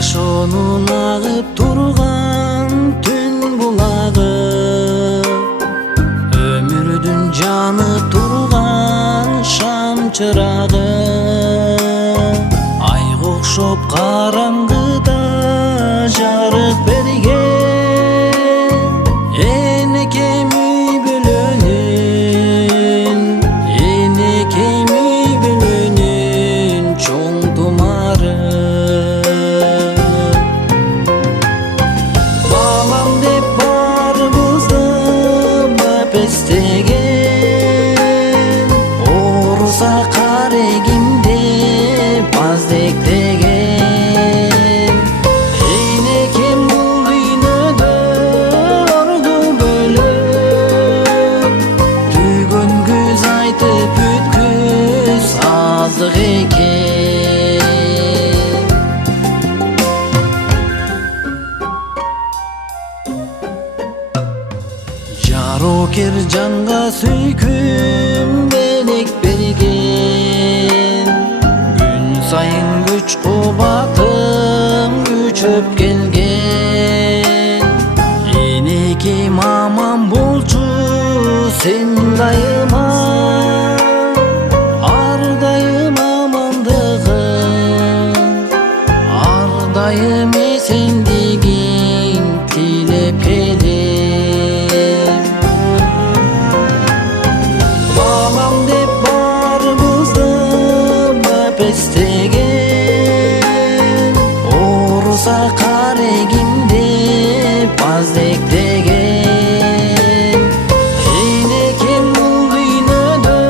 Жашоонун агып турган түн булагы, өмүрдүн жанып турган шам чырагы, айга окшоп караңгыда жарык берген энекеми бөлөнүн, энекеми бөлөнүн чоң тумары. Bestegen Orusa karegimde bazdектеген Eynekem bul dүйнөдө орду бөлөп Түйгөн күз айтып бүткүз аздык экен Жарокер жанга сүйкүм белек берген Күн сайын күч кубатым күчөп келген Энекем аман болчу сен дайыма Ар дайым амандыгың Ар дайым эсендигиң тилеп келем Bestegen Orusa karegimde bazdектеген Eynekem bul dүйнөдө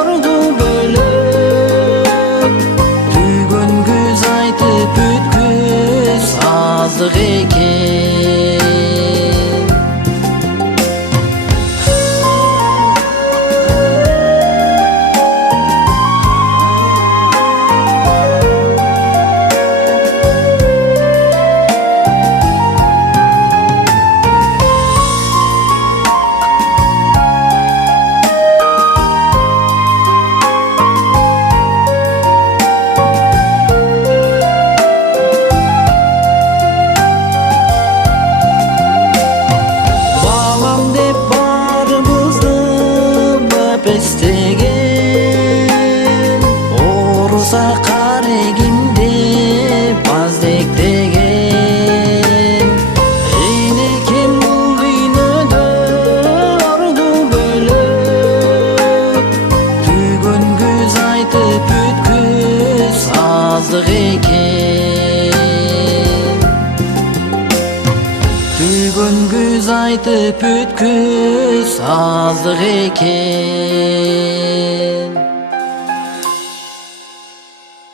орду bölөp Түйгөн күз айтып бүткүз аздык экен Bestegen Orusa karegimde bazdектеген Eynekem bul dүйнөдө орду bölөp Түйгөн күз айтып бүткүз аздык экен Түйгөн күз айтып бүткүз аздык экен